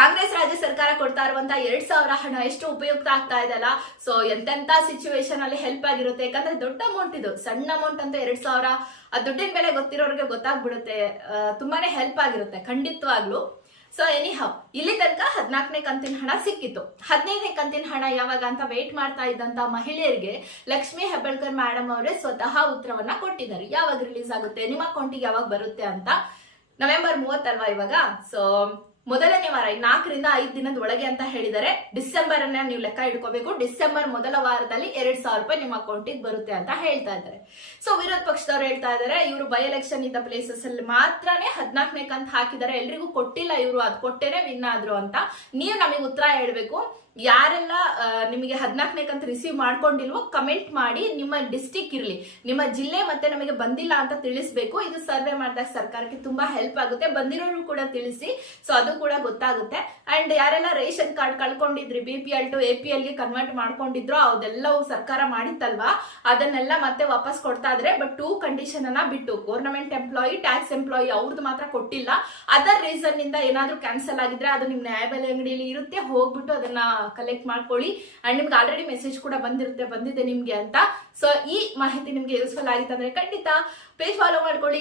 ಕಾಂಗ್ರೆಸ್ ರಾಜ್ಯ ಸರ್ಕಾರ ಕೊಡ್ತಾ ಇರುವಂತ 2,000 ಹಣ ಎಷ್ಟು ಉಪಯುಕ್ತ ಆಗ್ತಾ ಇದೆಲ್ಲ. ಸೊ ಎಂತೆಂತ ಸಿಚುವೇಶನ್ ಅಲ್ಲಿ ಹೆಲ್ಪ್ ಆಗಿರುತ್ತೆ. ಯಾಕಂದ್ರೆ ದೊಡ್ಡ ಅಮೌಂಟ್ ಇದು, ಸಣ್ಣ ಅಮೌಂಟ್ ಅಂತ 2,000 ಆ ದುಡ್ಡಿನ ಬೆಲೆ ಗೊತ್ತಿರೋರಿಗೆ ಗೊತ್ತಾಗ್ಬಿಡುತ್ತೆ. ತುಂಬಾನೇ ಹೆಲ್ಪ್ ಆಗಿರುತ್ತೆ ಖಂಡಿತವಾಗ್ಲು. ಸೊ ಎನಿಹೌ ಇಲ್ಲಿ ತನಕ 14ನೇ ಕಂತಿನ ಹಣ ಸಿಕ್ಕಿತ್ತು. 15ನೇ ಕಂತಿನ ಹಣ ಯಾವಾಗ ಅಂತ ವೇಟ್ ಮಾಡ್ತಾ ಇದ್ದಂತ ಮಹಿಳೆಯರಿಗೆ ಲಕ್ಷ್ಮಿ ಹೆಬ್ಬಾಳ್ಕರ್ ಮೇಡಮ್ ಅವರೇ ಸ್ವತಃ ಉತ್ತರವನ್ನ ಕೊಟ್ಟಿದ್ದಾರೆ. ಯಾವಾಗ ರಿಲೀಸ್ ಆಗುತ್ತೆ, ನಿಮ್ಮ ಅಕೌಂಟಿಗೆ ಯಾವಾಗ ಬರುತ್ತೆ ಅಂತ. ನವೆಂಬರ್ 30 ಅಲ್ವಾ ಇವಾಗ. ಸೊ ಮೊದಲನೇ ವಾರ 4 ರಿಂದ 5 ದಿನದ ಒಳಗೆ ಅಂತ ಹೇಳಿದರೆ ಡಿಸೆಂಬರ್ ಅನ್ನ ನೀವು ಲೆಕ್ಕ ಇಟ್ಕೋಬೇಕು. ಡಿಸೆಂಬರ್ ಮೊದಲ ವಾರದಲ್ಲಿ 2,000 ರೂಪಾಯಿ ನಿಮ್ಮ ಅಕೌಂಟಿಗೆ ಬರುತ್ತೆ ಅಂತ ಹೇಳ್ತಾ ಇದ್ದಾರೆ. ಸೊ ವಿರೋಧ ಪಕ್ಷದವ್ರು ಹೇಳ್ತಾ ಇದ್ದಾರೆ ಇವರು ಬೈ ಎಲೆಕ್ಷನ್ ಇದ್ದ ಪ್ಲೇಸಸ್ ಅಲ್ಲಿ ಮಾತ್ರನೇ 14ನೇ ಕಂತು ಹಾಕಿದ್ದಾರೆ, ಎಲ್ರಿಗೂ ಕೊಟ್ಟಿಲ್ಲ ಇವರು, ಅದ್ ಕೊಟ್ಟೇನೆ ವಿನ್ ಆದ್ರು ಅಂತ. ನೀವು ನಮಗೆ ಉತ್ತರ ಹೇಳ್ಬೇಕು. ಯಾರೆಲ್ಲ ನಿಮಗೆ 14ನೇ ಕಂತು ರಿಸೀವ್ ಮಾಡ್ಕೊಂಡಿಲ್ವೋ ಕಮೆಂಟ್ ಮಾಡಿ. ನಿಮ್ಮ ಡಿಸ್ಟಿಕ್ ಇರ್ಲಿ, ನಿಮ್ಮ ಜಿಲ್ಲೆ ಮತ್ತೆ ನಮಗೆ ಬಂದಿಲ್ಲ ಅಂತ ತಿಳಿಸ್ಬೇಕು. ಇದು ಸರ್ವೆ ಮಾಡಿದಾಗ ಸರ್ಕಾರಕ್ಕೆ ತುಂಬಾ ಹೆಲ್ಪ್ ಆಗುತ್ತೆ. ಬಂದಿರೋರು ಕೂಡ ತಿಳಿಸಿ, ಸೊ ಅದು ಕೂಡ ಗೊತ್ತಾಗುತ್ತೆ. ಅಂಡ್ ಯಾರೆಲ್ಲ ರೇಷನ್ ಕಾರ್ಡ್ ಕಳ್ಕೊಂಡಿದ್ರಿ, BPL ಟು APL ಗೆ ಕನ್ವರ್ಟ್ ಮಾಡ್ಕೊಂಡಿದ್ರು, ಅದೆಲ್ಲವೂ ಸರ್ಕಾರ ಮಾಡಿತ್ತಲ್ವಾ, ಅದನ್ನೆಲ್ಲ ಮತ್ತೆ ವಾಪಸ್ ಕೊಡ್ತಾ ಇದ್ರೆ. ಬಟ್ 2 ಕಂಡೀಷನ್ ಅನ್ನ ಬಿಟ್ಟು, ಗೌರ್ಮೆಂಟ್ ಎಂಪ್ಲಾಯಿ, ಟ್ಯಾಕ್ಸ್ ಎಂಪ್ಲಾಯಿ ಅವ್ರದ್ದು ಮಾತ್ರ ಕೊಟ್ಟಿಲ್ಲ. ಅದರ್ ರೀಸನ್ ಇಂದ ಏನಾದ್ರೂ ಕ್ಯಾನ್ಸಲ್ ಆಗಿದ್ರೆ ಅದು ನಿಮ್ ನ್ಯಾಯಬೆಲೆ ಅಂಗಡಿಯಲ್ಲಿ ಇರುತ್ತೆ, ಹೋಗ್ಬಿಟ್ಟು ಅದನ್ನ ಕಲೆಕ್ಟ್ ಮಾಡ್ಕೊಳ್ಳಿ. ಅಂಡ್ ನಿಮ್ಗೆ ಆಲ್ರೆಡಿ ಮೆಸೇಜ್ ಕೂಡ ಬಂದಿರುತ್ತೆ, ಬಂದಿದೆ ನಿಮ್ಗೆ ಅಂತ. ಸೊ ಈ ಮಾಹಿತಿ ನಿಮ್ಗೆ ಯೂಸ್ಫುಲ್ ಆಗಿತ್ತು ಅಂದ್ರೆ ಖಂಡಿತ ಪೇಜ್ ಫಾಲೋ ಮಾಡ್ಕೊಳ್ಳಿ.